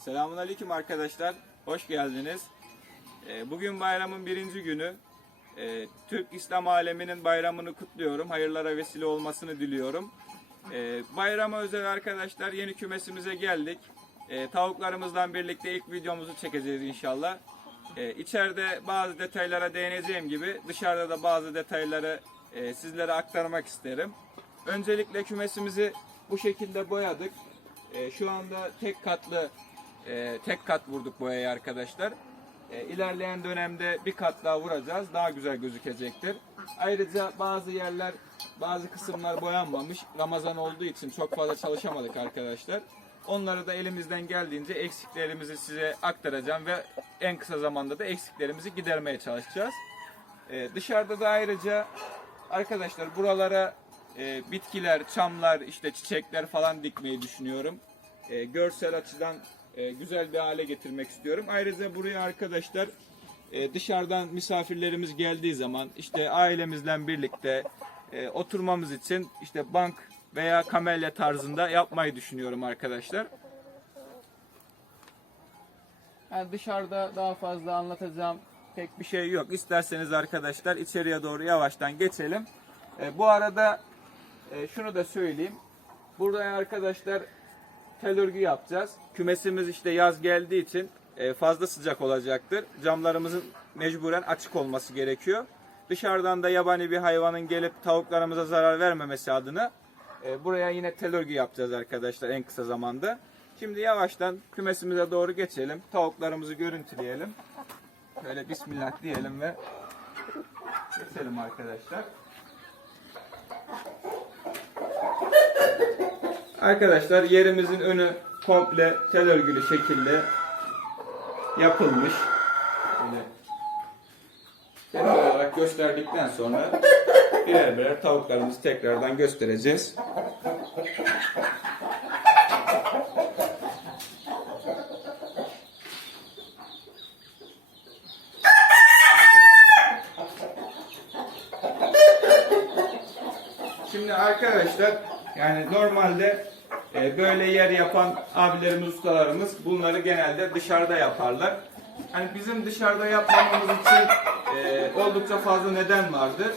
Selamünaleyküm arkadaşlar. Hoş geldiniz. Ee, Bugün bayramın birinci günü. Ee, Türk İslam aleminin bayramını kutluyorum. Hayırlara vesile olmasını diliyorum. Ee, Bayrama özel arkadaşlar yeni kümesimize geldik. Tavuklarımızla birlikte ilk videomuzu çekeceğiz inşallah. İçeride bazı detaylara değineceğim gibi dışarıda da bazı detayları e, sizlere aktarmak isterim. Öncelikle kümesimizi bu şekilde boyadık. Şu anda tek katlı e, tek kat vurduk boyayı arkadaşlar. E, ilerleyen dönemde bir kat daha vuracağız. Daha güzel gözükecektir. Ayrıca bazı yerler, bazı kısımlar boyanmamış. Ramazan olduğu için çok fazla çalışamadık arkadaşlar. Onları da elimizden geldiğince eksiklerimizi size aktaracağım ve en kısa zamanda da eksiklerimizi gidermeye çalışacağız. E, dışarıda da ayrıca arkadaşlar buralara e, bitkiler, çamlar, işte çiçekler falan dikmeyi düşünüyorum. E, görsel açıdan e, güzel bir hale getirmek istiyorum. Ayrıca buraya arkadaşlar e, dışarıdan misafirlerimiz geldiği zaman işte ailemizle birlikte e, oturmamız için işte bank veya kamelya tarzında yapmayı düşünüyorum arkadaşlar. Yani dışarıda daha fazla anlatacağım pek bir şey yok. İsterseniz arkadaşlar içeriye doğru yavaştan geçelim. E, bu arada e, şunu da söyleyeyim. Buraya arkadaşlar tel örgü yapacağız. Kümesimiz işte yaz geldiği için e, fazla sıcak olacaktır. Camlarımızın mecburen açık olması gerekiyor. Dışarıdan da yabani bir hayvanın gelip tavuklarımıza zarar vermemesi adına e, buraya yine tel örgü yapacağız arkadaşlar en kısa zamanda. Şimdi yavaştan kümesimize doğru geçelim. Tavuklarımızı görüntüleyelim. Böyle bismillah diyelim ve geçelim arkadaşlar. Arkadaşlar yerimizin önü komple tel örgülü şekilde yapılmış. Böyle genel olarak gösterdikten sonra birer birer tavuklarımızı tekrardan göstereceğiz. Şimdi arkadaşlar yani normalde e, böyle yer yapan abilerimiz, ustalarımız bunları genelde dışarıda yaparlar. Hani bizim dışarıda yapmamamız için e, oldukça fazla neden vardır.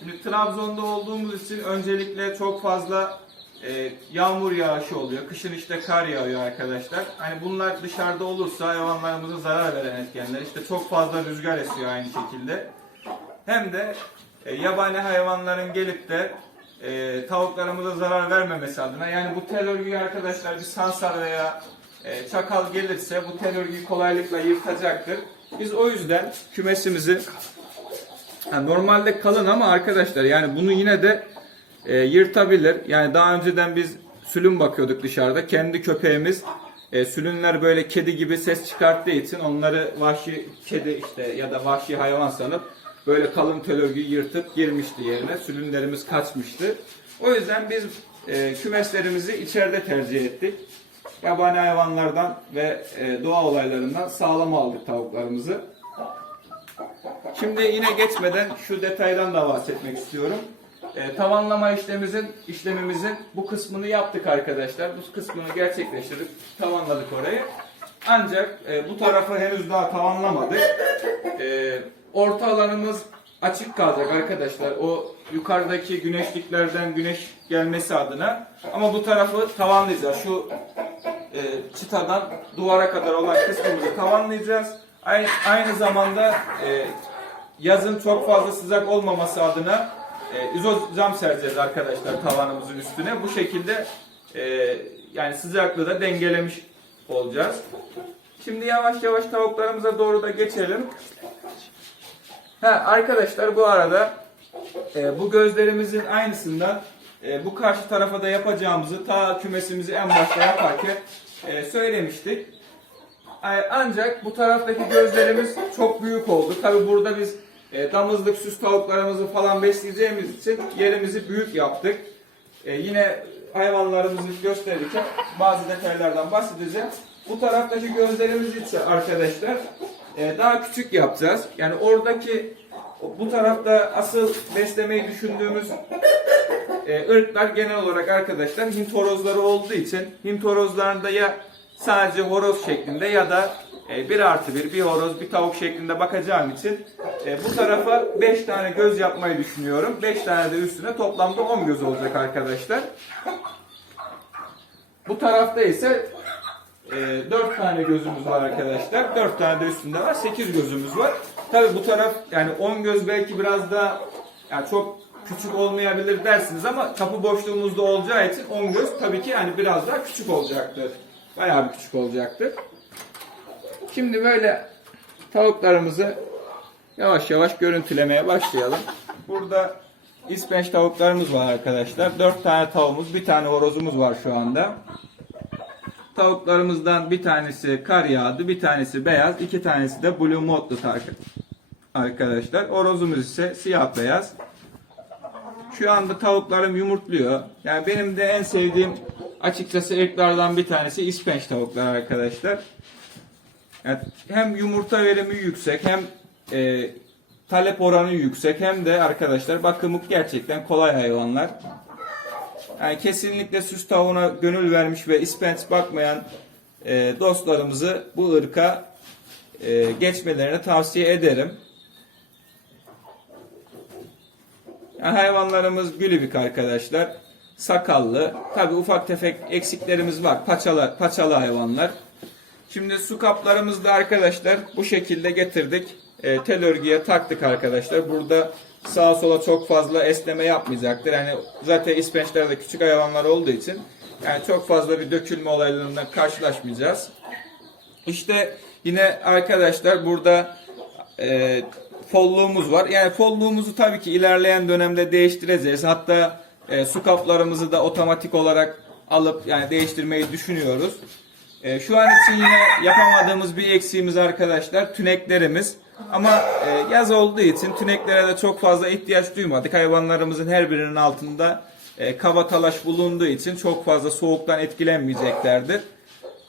Şimdi Trabzon'da olduğumuz için öncelikle çok fazla e, yağmur yağışı oluyor. Kışın işte kar yağıyor arkadaşlar. Hani bunlar dışarıda olursa hayvanlarımıza zarar veren etkenler. İşte çok fazla rüzgar esiyor aynı şekilde. Hem de e, yabani hayvanların gelip de e, tavuklarımıza zarar vermemesi adına. Yani bu tel örgüyü arkadaşlar bir sansar veya e, çakal gelirse bu tel örgüyü kolaylıkla yırtacaktır. Biz o yüzden kümesimizi ha, normalde kalın ama arkadaşlar yani bunu yine de e, yırtabilir. Yani daha önceden biz sülün bakıyorduk dışarıda. Kendi köpeğimiz e, sülünler böyle kedi gibi ses çıkarttığı için onları vahşi kedi işte ya da vahşi hayvan sanıp böyle kalın tel örgüyü yırtıp girmişti yerine. Sülünlerimiz kaçmıştı. O yüzden biz e, kümeslerimizi içeride tercih ettik. Yabani hayvanlardan ve e, doğa olaylarından sağlam aldık tavuklarımızı. Şimdi yine geçmeden şu detaydan da bahsetmek istiyorum. E, tavanlama işlemimizin işlemimizin bu kısmını yaptık arkadaşlar. Bu kısmını gerçekleştirdik. Tavanladık orayı. Ancak e, bu tarafı henüz daha tavanlamadık. E, orta alanımız açık kalacak arkadaşlar. O yukarıdaki güneşliklerden güneş gelmesi adına. Ama bu tarafı tavanlayacağız. Şu e, çıtadan duvara kadar olan kısmımızı tavanlayacağız. Aynı, aynı zamanda e, yazın çok fazla sıcak olmaması adına e, izo cam sereceğiz arkadaşlar tavanımızın üstüne. Bu şekilde e, yani sıcaklığı da dengelemiş olacağız. Şimdi yavaş yavaş tavuklarımıza doğru da geçelim. Ha, arkadaşlar bu arada e, bu gözlerimizin aynısından e, bu karşı tarafa da yapacağımızı ta kümesimizi en başta yaparken e, söylemiştik. Ancak bu taraftaki gözlerimiz çok büyük oldu. Tabi burada biz e, damızlık süs tavuklarımızı falan besleyeceğimiz için yerimizi büyük yaptık. E, yine hayvanlarımızı gösterirken bazı detaylardan bahsedeceğim. Bu taraftaki gözlerimiz ise arkadaşlar e, daha küçük yapacağız. Yani oradaki bu tarafta asıl beslemeyi düşündüğümüz e, ırklar genel olarak arkadaşlar Hint horozları olduğu için Hint horozlarında ya sadece horoz şeklinde ya da e, bir artı bir, bir horoz, bir tavuk şeklinde bakacağım için e, bu tarafa 5 tane göz yapmayı düşünüyorum. 5 tane de üstüne toplamda 10 göz olacak arkadaşlar. Bu tarafta ise e, 4 tane gözümüz var arkadaşlar. 4 tane de üstünde var. 8 gözümüz var. Tabi bu taraf yani 10 göz belki biraz da yani çok küçük olmayabilir dersiniz ama kapı boşluğumuzda olacağı için 10 göz tabii ki yani biraz daha küçük olacaktır. Bayağı bir küçük olacaktır. Şimdi böyle tavuklarımızı yavaş yavaş görüntülemeye başlayalım. Burada ispenç tavuklarımız var arkadaşlar. 4 tane tavuğumuz, bir tane horozumuz var şu anda. Tavuklarımızdan bir tanesi kar yağdı, bir tanesi beyaz, iki tanesi de blue modlu arkadaşlar. Horozumuz ise siyah beyaz. Şu anda tavuklarım yumurtluyor. Yani benim de en sevdiğim açıkçası ırklardan bir tanesi ispenç tavuklar arkadaşlar. Yani hem yumurta verimi yüksek hem e, talep oranı yüksek hem de arkadaşlar bakımı gerçekten kolay hayvanlar. Yani kesinlikle süs tavuğuna gönül vermiş ve ispenç bakmayan e, dostlarımızı bu ırka e, geçmelerini tavsiye ederim. Yani hayvanlarımız gülübük arkadaşlar. Sakallı. Tabi ufak tefek eksiklerimiz var. Paçalı, paçalı hayvanlar. Şimdi su kaplarımızı da arkadaşlar bu şekilde getirdik. E, tel örgüye taktık arkadaşlar. Burada sağa sola çok fazla esneme yapmayacaktır. Yani zaten ispençlerde küçük hayvanlar olduğu için yani çok fazla bir dökülme olaylarından karşılaşmayacağız. İşte yine arkadaşlar burada e, folluğumuz var. Yani folluğumuzu tabii ki ilerleyen dönemde değiştireceğiz. Hatta e, su kaplarımızı da otomatik olarak alıp yani değiştirmeyi düşünüyoruz. E, şu an için yine yapamadığımız bir eksiğimiz arkadaşlar tüneklerimiz. Ama e, yaz olduğu için tüneklere de çok fazla ihtiyaç duymadık. Hayvanlarımızın her birinin altında e, kaba talaş bulunduğu için çok fazla soğuktan etkilenmeyeceklerdir.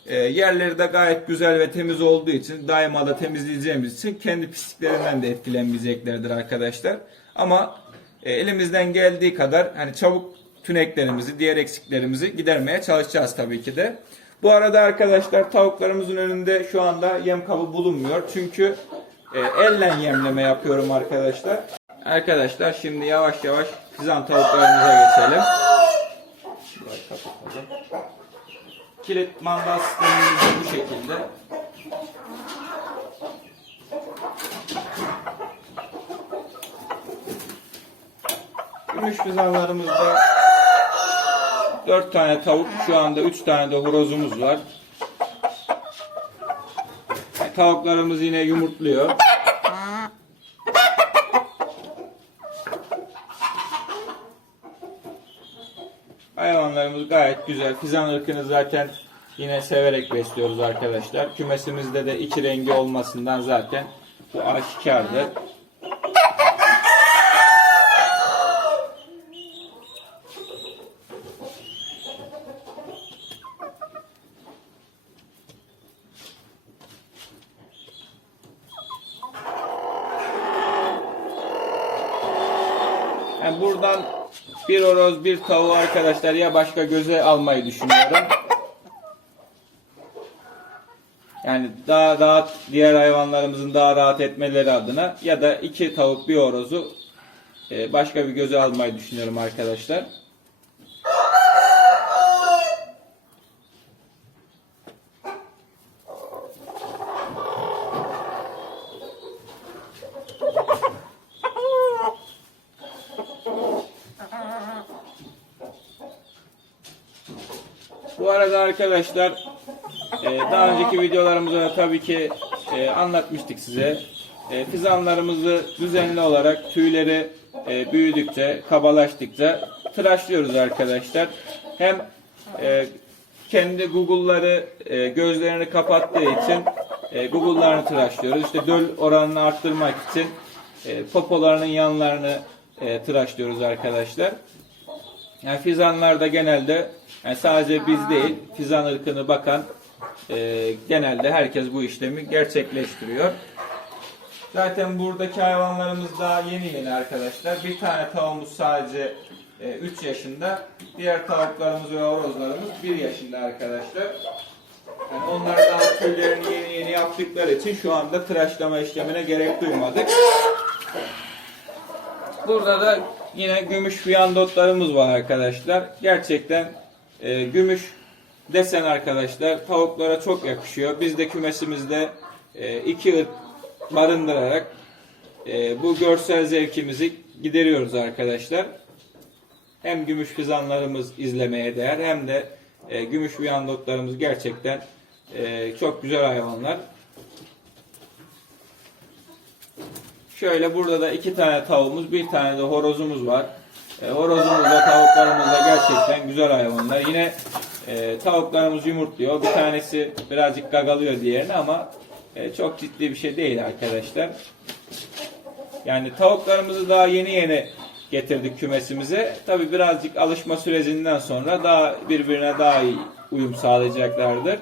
E, yerleri de gayet güzel ve temiz olduğu için daima da temizleyeceğimiz için kendi pisliklerinden de etkilenmeyeceklerdir arkadaşlar. Ama e, elimizden geldiği kadar hani çabuk tüneklerimizi, diğer eksiklerimizi gidermeye çalışacağız tabii ki de. Bu arada arkadaşlar tavuklarımızın önünde şu anda yem kabı bulunmuyor. Çünkü e, elle yemleme yapıyorum arkadaşlar. Arkadaşlar şimdi yavaş yavaş fizan tavuklarımıza geçelim. Kilit mandal bu şekilde. Gümüş fizanlarımızda 4 tane tavuk, şu anda 3 tane de horozumuz var. Tavuklarımız yine yumurtluyor. Hayvanlarımız gayet güzel. Fizan ırkını zaten yine severek besliyoruz arkadaşlar. Kümesimizde de iki rengi olmasından zaten bu aşikardır. Buradan bir horoz, bir tavuğu arkadaşlar ya başka göze almayı düşünüyorum. Yani daha rahat diğer hayvanlarımızın daha rahat etmeleri adına ya da iki tavuk bir horozu e, başka bir göze almayı düşünüyorum arkadaşlar. Bu arada arkadaşlar e, daha önceki videolarımızda da tabii ki e, anlatmıştık size. E, Fizanlarımızı düzenli olarak tüyleri e, büyüdükçe, kabalaştıkça tıraşlıyoruz arkadaşlar. Hem e, kendi Google'ları e, gözlerini kapattığı için e, Google'larını tıraşlıyoruz. İşte döl oranını arttırmak için e, popolarının yanlarını e, tıraşlıyoruz arkadaşlar. Yani fizanlarda genelde yani sadece biz değil, fizan ırkını bakan e, genelde herkes bu işlemi gerçekleştiriyor. Zaten buradaki hayvanlarımız daha yeni yeni arkadaşlar. Bir tane tavuğumuz sadece 3 yaşında. Diğer tavuklarımız ve horozlarımız 1 yaşında arkadaşlar. Yani onlar daha tüylerini yeni yeni yaptıkları için şu anda tıraşlama işlemine gerek duymadık. Burada da yine gümüş fiyandotlarımız var arkadaşlar. Gerçekten e, gümüş desen arkadaşlar tavuklara çok yakışıyor. Biz de kümesimizde e, iki ırk barındırarak e, bu görsel zevkimizi gideriyoruz arkadaşlar. Hem gümüş fizanlarımız izlemeye değer hem de e, gümüş viyandotlarımız gerçekten e, çok güzel hayvanlar. Şöyle burada da iki tane tavuğumuz, bir tane de horozumuz var. E, horozumuz da tavuklarımız da gerçekten güzel hayvanlar. Yine e, tavuklarımız yumurtluyor. Bir tanesi birazcık gagalıyor diğerini ama e, çok ciddi bir şey değil arkadaşlar. Yani tavuklarımızı daha yeni yeni getirdik kümesimize. Tabi birazcık alışma sürecinden sonra daha birbirine daha iyi uyum sağlayacaklardır.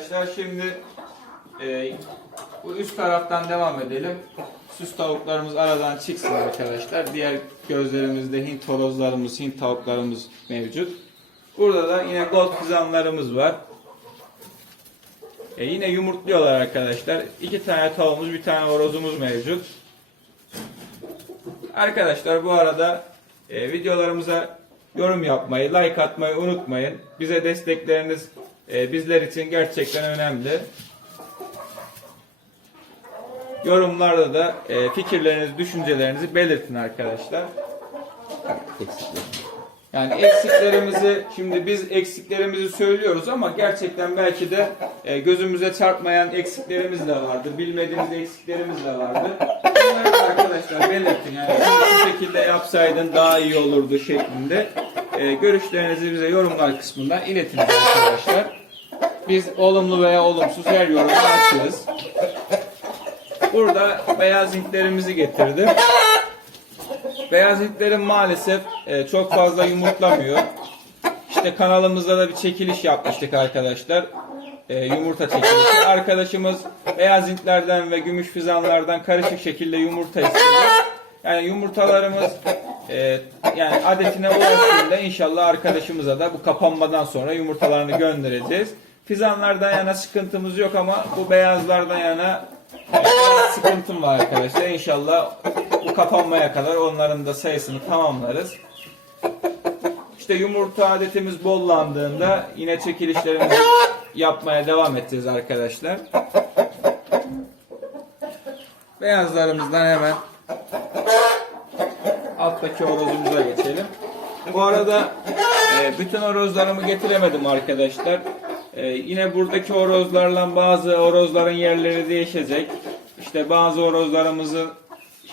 Arkadaşlar şimdi e, bu üst taraftan devam edelim. Süs tavuklarımız aradan çıksın arkadaşlar. Diğer gözlerimizde Hint horozlarımız, Hint tavuklarımız mevcut. Burada da yine gold kızanlarımız var. E, yine yumurtluyorlar arkadaşlar. İki tane tavuğumuz, bir tane horozumuz mevcut. Arkadaşlar bu arada e, videolarımıza yorum yapmayı, like atmayı unutmayın. Bize destekleriniz e, bizler için gerçekten önemli. Yorumlarda da e, fikirlerinizi, düşüncelerinizi belirtin arkadaşlar. Yani eksiklerimizi, şimdi biz eksiklerimizi söylüyoruz ama gerçekten belki de e, gözümüze çarpmayan eksiklerimiz de vardır. Bilmediğimiz eksiklerimiz de vardır. Arkadaşlar belirtin. Yani bu şekilde yapsaydın daha iyi olurdu şeklinde. E, görüşlerinizi bize yorumlar kısmından iletin arkadaşlar. Biz olumlu veya olumsuz her yorumu açığız. Burada beyaz hintlerimizi getirdim. Beyaz hintlerim maalesef e, çok fazla yumurtlamıyor. İşte kanalımızda da bir çekiliş yapmıştık arkadaşlar. E, yumurta çekilişi. Arkadaşımız beyaz hintlerden ve gümüş fizanlardan karışık şekilde yumurta istedi. Yani yumurtalarımız e, yani adetine ulaştığında inşallah arkadaşımıza da bu kapanmadan sonra yumurtalarını göndereceğiz. Fizanlardan yana sıkıntımız yok ama bu beyazlardan yana e, sıkıntım var arkadaşlar. İnşallah bu kapanmaya kadar onların da sayısını tamamlarız. İşte yumurta adetimiz bollandığında yine çekilişlerimizi yapmaya devam edeceğiz arkadaşlar. Beyazlarımızdan hemen alttaki horozumuza geçelim. Bu arada e, bütün horozlarımı getiremedim arkadaşlar. E, yine buradaki horozlarla bazı horozların yerleri değişecek. İşte bazı horozlarımızı,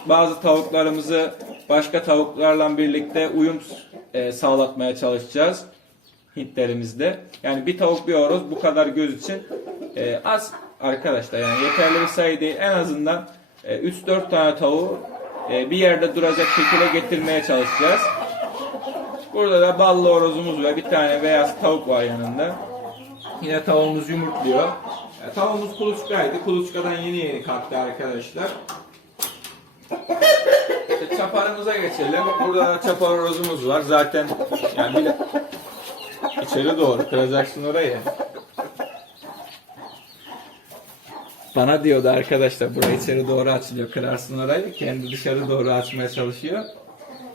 bazı tavuklarımızı başka tavuklarla birlikte uyum e, sağlatmaya çalışacağız. Hintlerimizde. Yani bir tavuk bir horoz bu kadar göz için e, az arkadaşlar. Yani yeterli bir sayı değil. En azından e, 3-4 tane tavuğu e, bir yerde duracak şekilde getirmeye çalışacağız. Burada da ballı horozumuz ve bir tane beyaz tavuk var yanında. Yine tavuğumuz yumurtluyor. E, tavuğumuz kuluçkaydı. Kuluçkadan yeni yeni kalktı arkadaşlar. İşte çaparımıza geçelim. Burada da çapar horozumuz var. Zaten yani bile içeri doğru kıracaksın orayı. Bana diyordu arkadaşlar burayı içeri doğru açılıyor kırarsın orayı. Kendi dışarı doğru açmaya çalışıyor.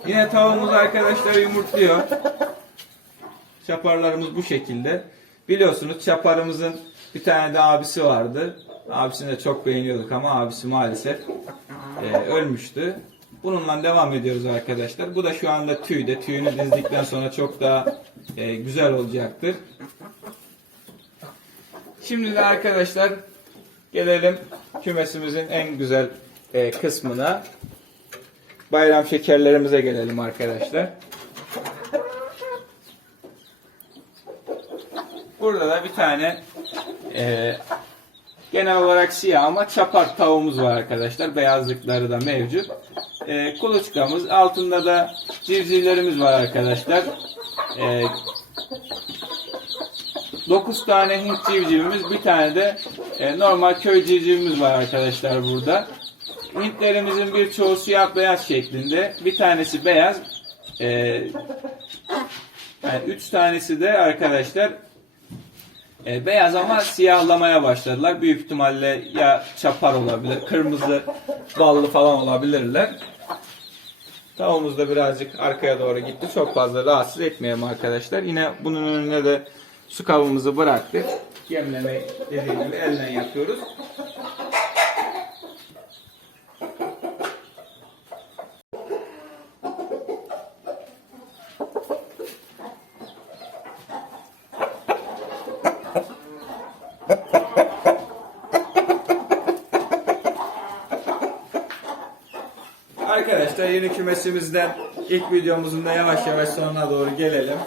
Yine tavuğumuz arkadaşlar yumurtluyor. Çaparlarımız bu şekilde. Biliyorsunuz çaparımızın bir tane de abisi vardı. Abisini de çok beğeniyorduk ama abisi maalesef e, ölmüştü. Bununla devam ediyoruz arkadaşlar. Bu da şu anda tüyde. Tüyünü dizdikten sonra çok daha e, güzel olacaktır. Şimdi de arkadaşlar gelelim kümesimizin en güzel e, kısmına. Bayram şekerlerimize gelelim arkadaşlar. Burada da bir tane e, genel olarak siyah ama çapar tavuğumuz var arkadaşlar. Beyazlıkları da mevcut. E, kuluçkamız. Altında da civcivlerimiz var arkadaşlar. E, 9 tane Hint civcivimiz, bir tane de e, normal köy civcivimiz var arkadaşlar burada. Hintlerimizin birçoğu siyah beyaz şeklinde. Bir tanesi beyaz. E, yani üç tanesi de arkadaşlar e, beyaz ama siyahlamaya başladılar. Büyük ihtimalle ya çapar olabilir, kırmızı ballı falan olabilirler. Tavuğumuz da birazcık arkaya doğru gitti. Çok fazla rahatsız etmeyelim arkadaşlar. Yine bunun önüne de su kabımızı bıraktık. Yemleme dediğim gibi elle yapıyoruz. Arkadaşlar yeni kümesimizden ilk videomuzun da yavaş yavaş sonuna doğru gelelim.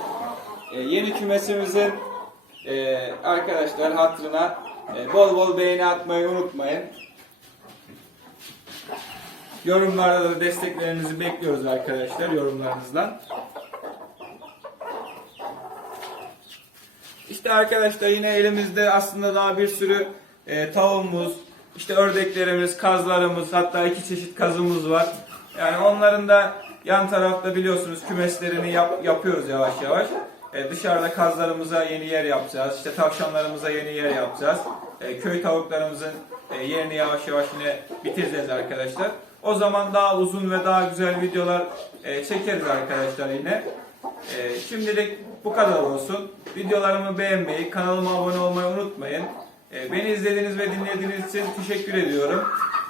Ee, yeni kümesimizin e, arkadaşlar hatırına e, bol bol beğeni atmayı unutmayın. Yorumlarda da desteklerinizi bekliyoruz arkadaşlar yorumlarınızdan. İşte arkadaşlar yine elimizde aslında daha bir sürü e, tavuğumuz, işte ördeklerimiz, kazlarımız, hatta iki çeşit kazımız var. Yani onların da yan tarafta biliyorsunuz kümeslerini yap- yapıyoruz yavaş yavaş. E, dışarıda kazlarımıza yeni yer yapacağız. İşte tavşanlarımıza yeni yer yapacağız. E, köy tavuklarımızın e, yerini yavaş yavaş yine bitireceğiz arkadaşlar. O zaman daha uzun ve daha güzel videolar e, çekeriz arkadaşlar yine. Ee, şimdilik bu kadar olsun. Videolarımı beğenmeyi, kanalıma abone olmayı unutmayın. Ee, beni izlediğiniz ve dinlediğiniz için teşekkür ediyorum.